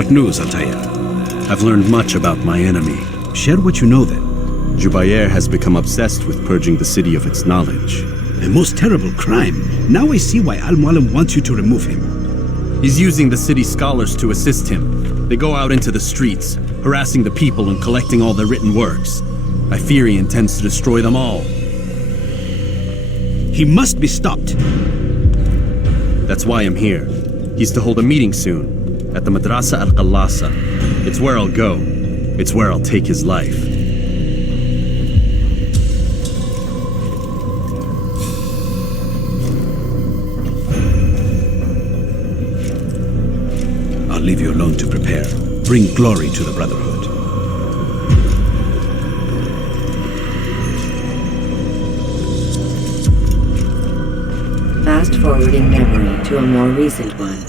What news, Altair? I've learned much about my enemy. Share what you know then. Jubair has become obsessed with purging the city of its knowledge. A most terrible crime. Now I see why Al-Mualim wants you to remove him. He's using the city scholars to assist him. They go out into the streets, harassing the people and collecting all their written works. I fear he intends to destroy them all. He must be stopped. That's why I'm here. He's to hold a meeting soon, at the Madrasa al-Qallasa. It's where I'll go. It's where I'll take his life. I'll leave you alone to prepare. Bring glory to the Brotherhood. Fast-forwarding memory to a more recent one.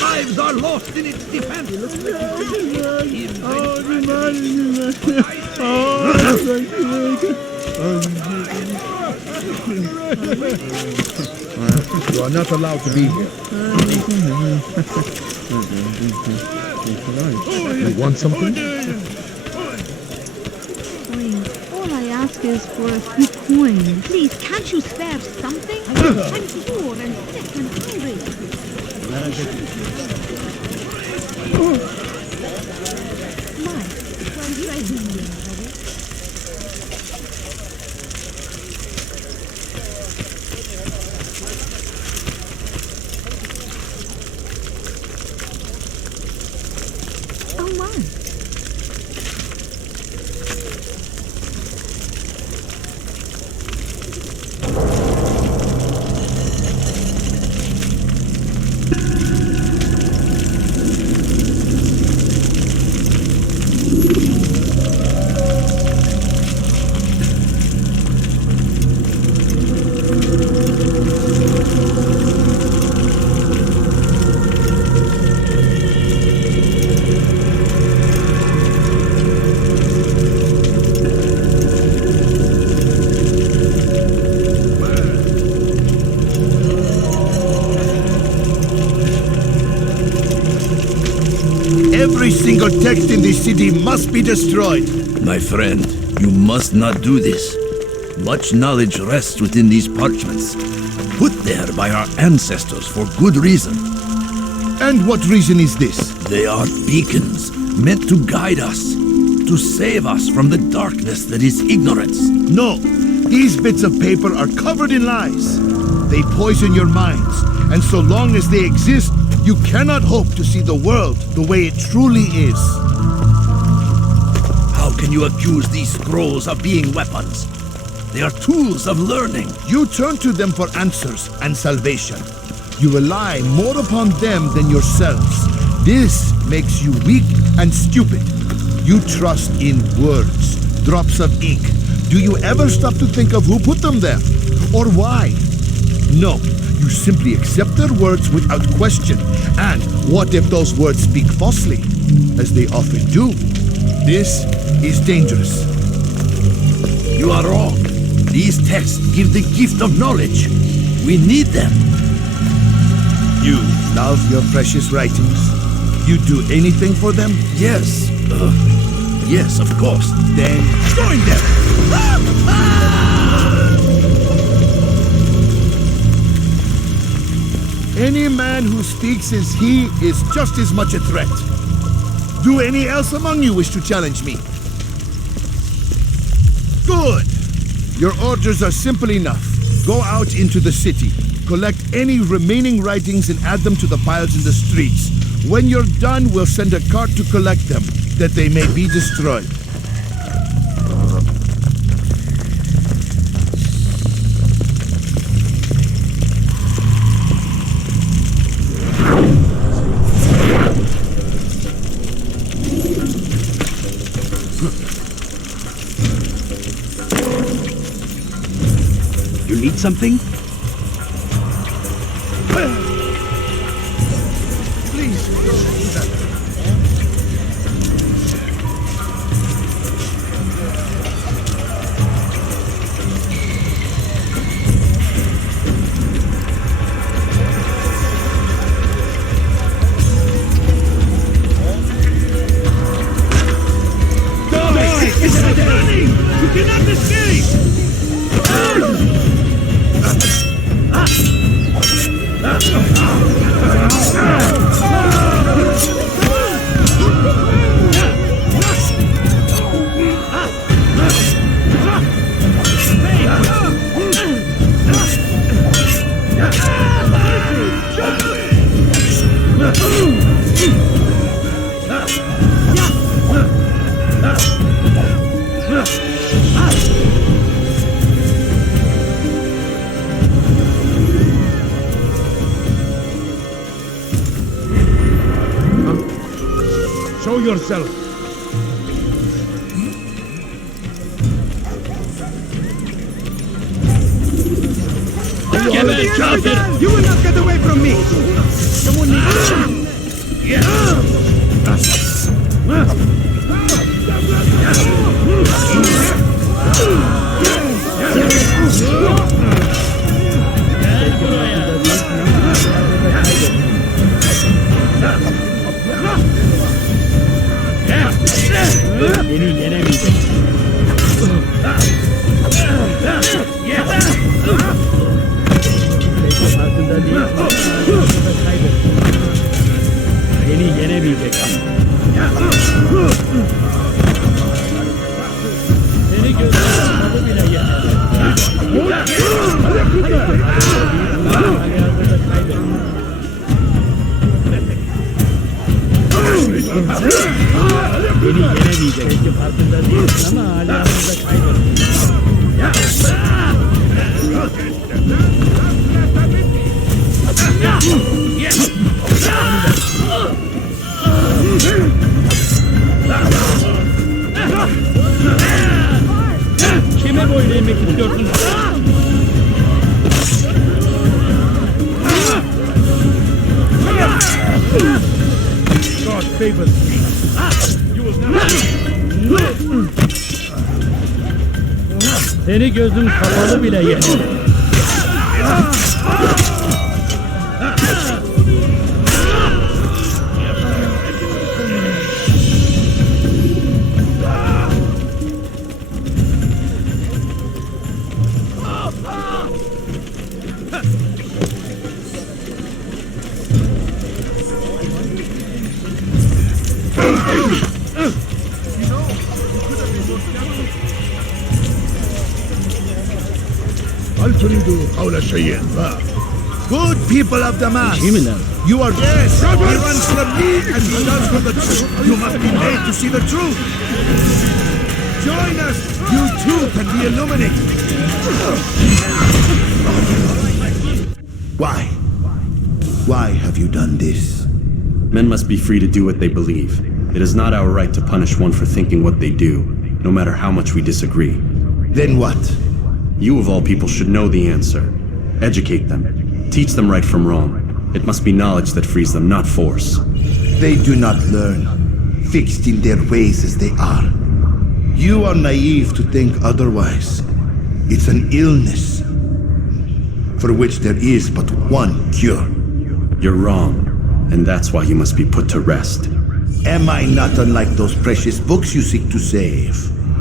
Lives are lost in its defense. You are not allowed to be here. You want something? Please, all I ask is for a few coins. Please, can't you spare something? I'm poor and sick and hungry. Every single text in this city must be destroyed. My friend, you must not do this. Much knowledge rests within these parchments, put there by our ancestors for good reason. And what reason is this? They are beacons, meant to guide us, to save us from the darkness that is ignorance. No, these bits of paper are covered in lies. They poison your minds, and so long as they exist, you cannot hope to see the world the way it truly is. How can you accuse these scrolls of being weapons? They are tools of learning. You turn to them for answers and salvation. You rely more upon them than yourselves. This makes you weak and stupid. You trust in words, drops of ink. Do you ever stop to think of who put them there? Or why? No. You simply accept their words without question. And what if those words speak falsely, as they often do? This is dangerous. You are wrong. These texts give the gift of knowledge. We need them. You love your precious writings. You do anything for them? Yes. Yes, of course. Then join them! Any man who speaks as he is just as much a threat. Do any else among you wish to challenge me? Good! Your orders are simple enough. Go out into the city, collect any remaining writings and add them to the piles in the streets. When you're done, we'll send a cart to collect them, that they may be destroyed. You need something? Please, don't do that. Show yourself. You will not get away from me! Beni yenemeyecek. Farkında değil. Beni yenemeyecek. Seni gözlerinde bile yener. Beni yenemeyecek. Belki farkında değilsin ama hala aramızda kaybettin. Kime boyun eğmek istiyorsun? God favors me. You will never. Seni gözüm kapalı bile yener. Good people of Damas, Yeminler. you are yes. He runs from me and he does for the truth. You must be made to see the truth. Join us. You too can be illuminated. Why? Why have you done this? Men must be free to do what they believe. It is not our right to punish one for thinking what they do, no matter how much we disagree. Then what? You of all people should know the answer. Educate them. Teach them right from wrong. It must be knowledge that frees them, not force. They do not learn, fixed in their ways as they are. You are naive to think otherwise. It's an illness for which there is but one cure. You're wrong, and that's why you must be put to rest. Am I not unlike those precious books you seek to save?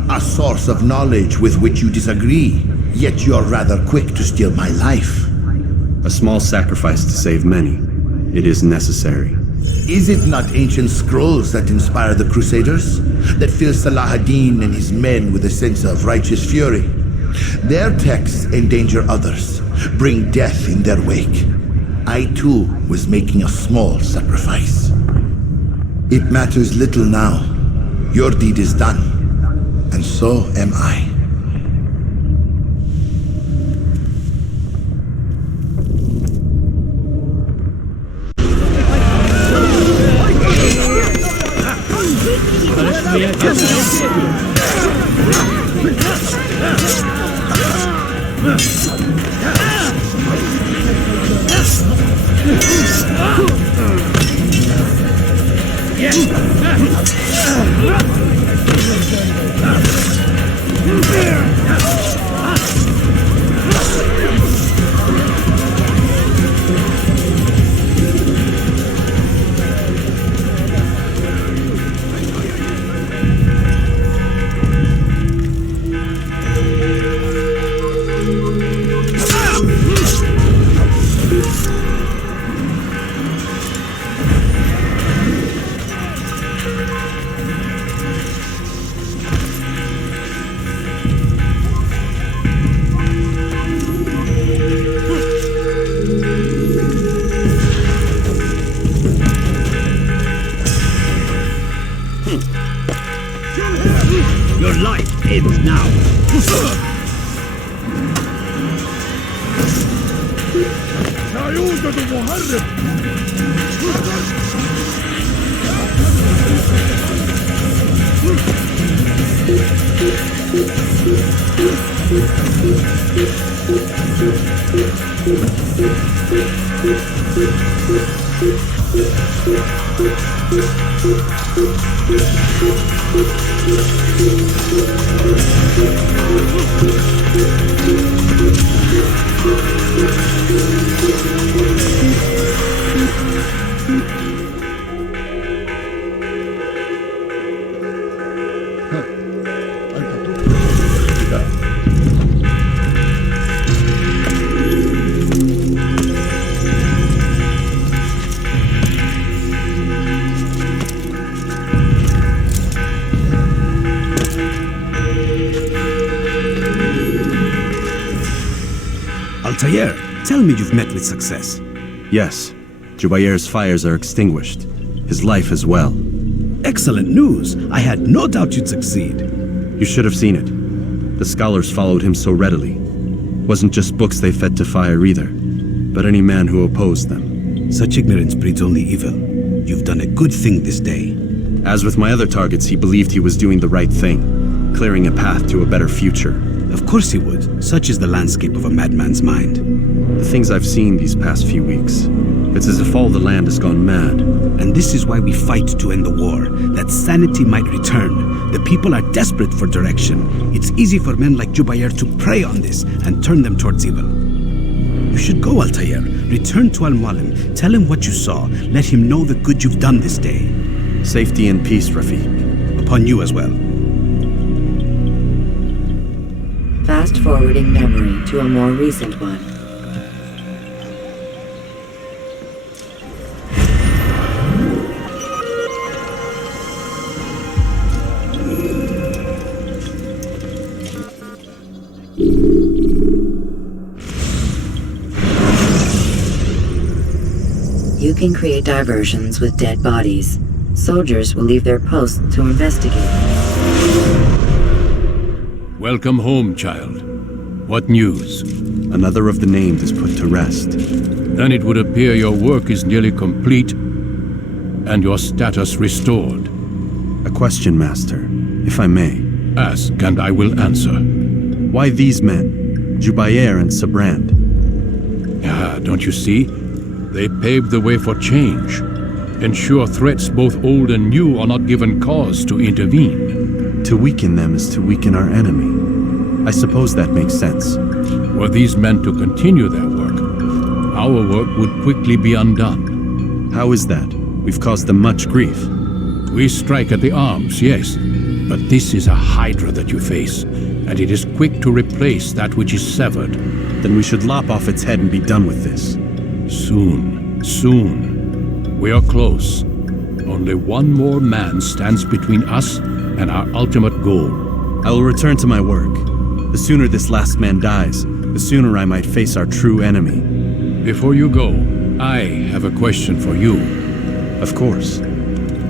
A source of knowledge with which you disagree, yet you're rather quick to steal my life. A small sacrifice to save many. It is necessary. Is it not ancient scrolls that inspire the Crusaders? That fill Salah ad-Din and his men with a sense of righteous fury? Their texts endanger others, bring death in their wake. I too was making a small sacrifice. It matters little now. Your deed is done, and so am I. ends now. سيوجد مهرب. Altair, tell me you've met with success. Yes, Jubair's fires are extinguished. His life as well. Excellent news. I had no doubt you'd succeed. You should have seen it. The scholars followed him so readily. Wasn't just books they fed to fire either, but any man who opposed them. Such ignorance breeds only evil. You've done a good thing this day. As with my other targets, he believed he was doing the right thing, clearing a path to a better future. Of course he would. Such is the landscape of a madman's mind. The things I've seen these past few weeks, it's as if all the land has gone mad. And this is why we fight to end the war, that sanity might return. The people are desperate for direction. It's easy for men like Jubair to prey on this and turn them towards evil. You should go, Altair. Return to Al-Mualim. Tell him what you saw. Let him know the good you've done this day. Safety and peace, Rafiq. Upon you as well. Fast-forwarding memory to a more recent one. You can create diversions with dead bodies. Soldiers will leave their posts to investigate. Welcome home, child. What news? Another of the named is put to rest. Then it would appear your work is nearly complete and your status restored. A question, Master, if I may. Ask and I will answer. Why these men, Jubair and Sabrand? Ah, don't you see? They paved the way for change. Ensure threats both old and new are not given cause to intervene. To weaken them is to weaken our enemy. I suppose that makes sense. Were these men to continue their work, our work would quickly be undone. How is that? We've caused them much grief. We strike at the arms, yes, but this is a hydra that you face, and it is quick to replace that which is severed. Then we should lop off its head and be done with this. Soon, soon. We are close. Only one more man stands between us and our ultimate goal. I will return to my work. The sooner this last man dies, the sooner I might face our true enemy. Before you go, I have a question for you. Of course.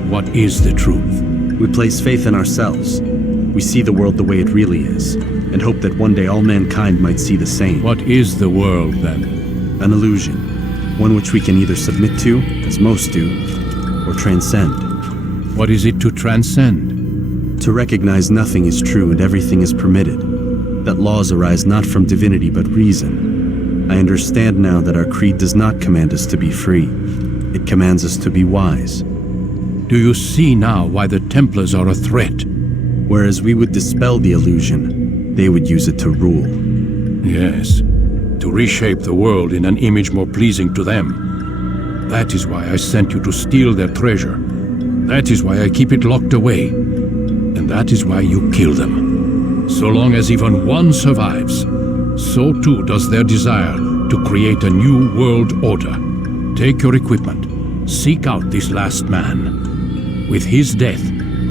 What is the truth? We place faith in ourselves. We see the world the way it really is, and hope that one day all mankind might see the same. What is the world, then? An illusion. One which we can either submit to, as most do, or transcend. What is it to transcend? To recognize nothing is true and everything is permitted. That laws arise not from divinity but reason. I understand now that our creed does not command us to be free. It commands us to be wise. Do you see now why the Templars are a threat? Whereas we would dispel the illusion, they would use it to rule. Yes, to reshape the world in an image more pleasing to them. That is why I sent you to steal their treasure. That is why I keep it locked away. And that is why you kill them. So long as even one survives, so too does their desire to create a new world order. Take your equipment. Seek out this last man. With his death,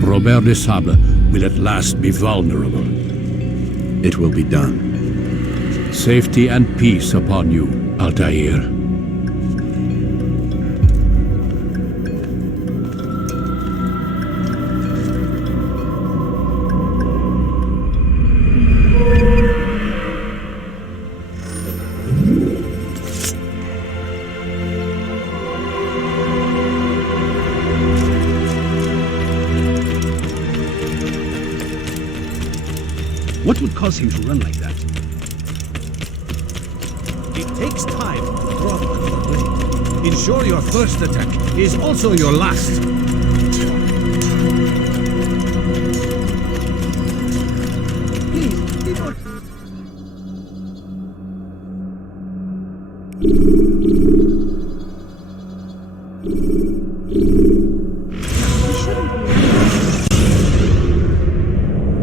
Robert de Sable will at last be vulnerable. It will be done. Safety and peace upon you, Altair. What would cause him to run like that? It takes time to draw the blade. Ensure your first attack is also your last.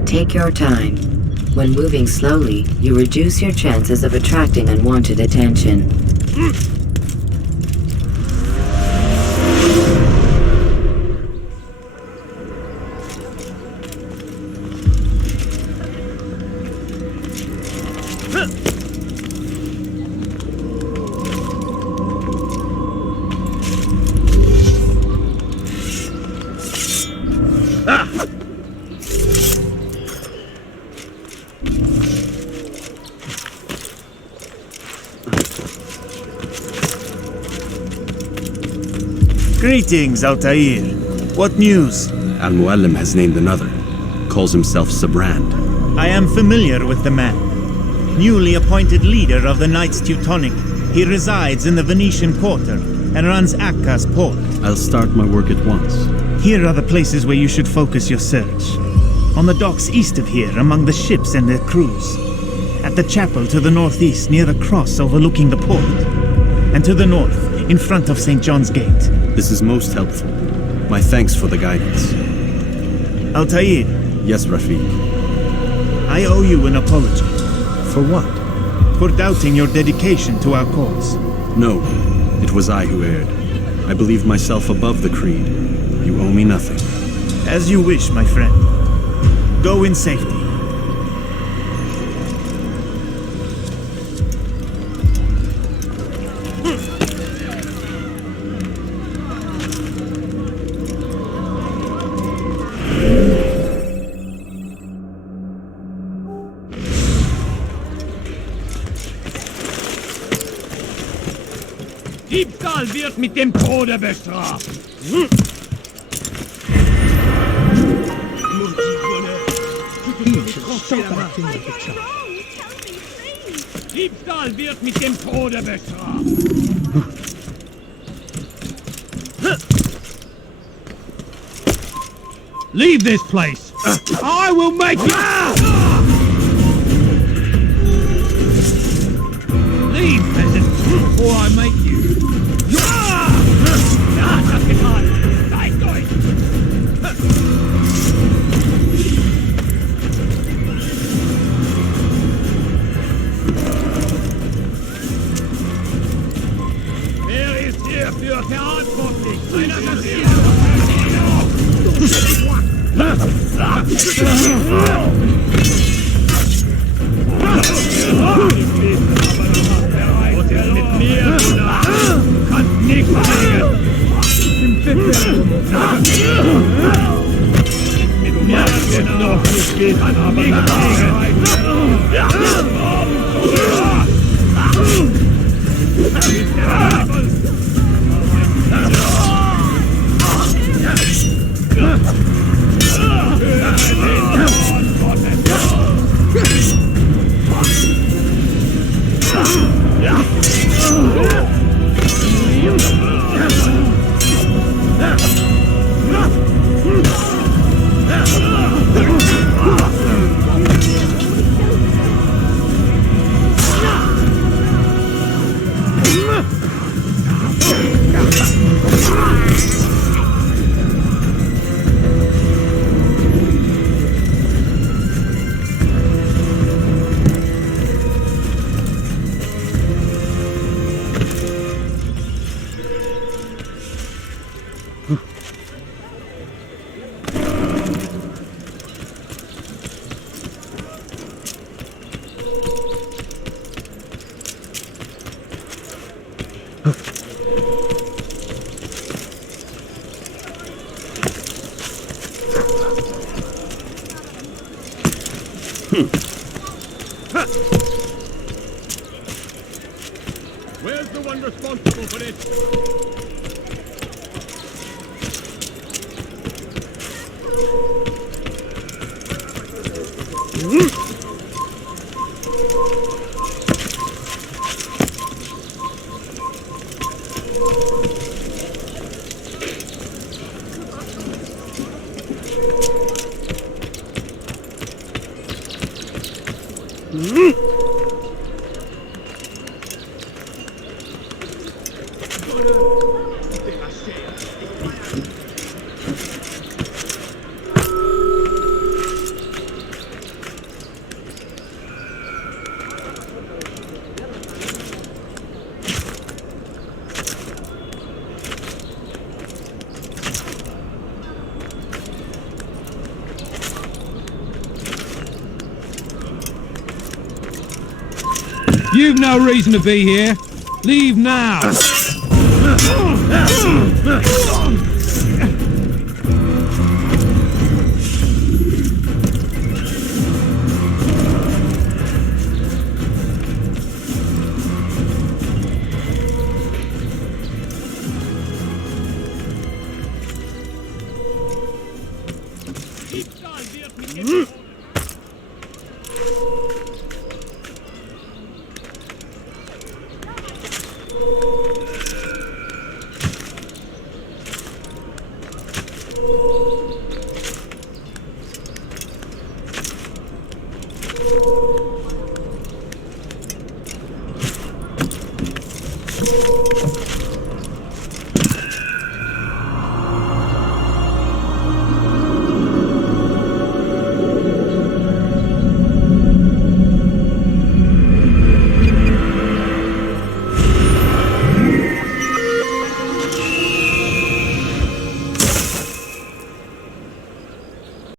Take your time. When moving slowly, you reduce your chances of attracting unwanted attention. Greetings, Altair. What news? Al-Muallim has named another. Calls himself Sabrand. I am familiar with the man. Newly appointed leader of the Knights Teutonic, he resides in the Venetian Quarter and runs Akka's port. I'll start my work at once. Here are the places where you should focus your search. On the docks east of here, among the ships and their crews. At the chapel to the northeast, near the cross overlooking the port. And to the north, in front of St. John's Gate. This is most helpful. My thanks for the guidance. Altair. Yes, Rafiq. I owe you an apology. For what? For doubting your dedication to our cause. No, it was I who erred. I believed myself above the creed. You owe me nothing. As you wish, my friend. Go in safety. Diebstahl wird mit dem Tode bestraft. Diebstahl wird mit dem Tode bestraft. Leave this place. I will make you. Leave, peasant, or I make you. Das getan. Zeigt euch. Wer ist hierfür verantwortlich? Ein Assassino! Mit mir, oder? Du kannst nichts bringen! Mit mir wird noch nicht gehen, aber nichts Where's the one responsible for this? You've no reason to be here. Leave now.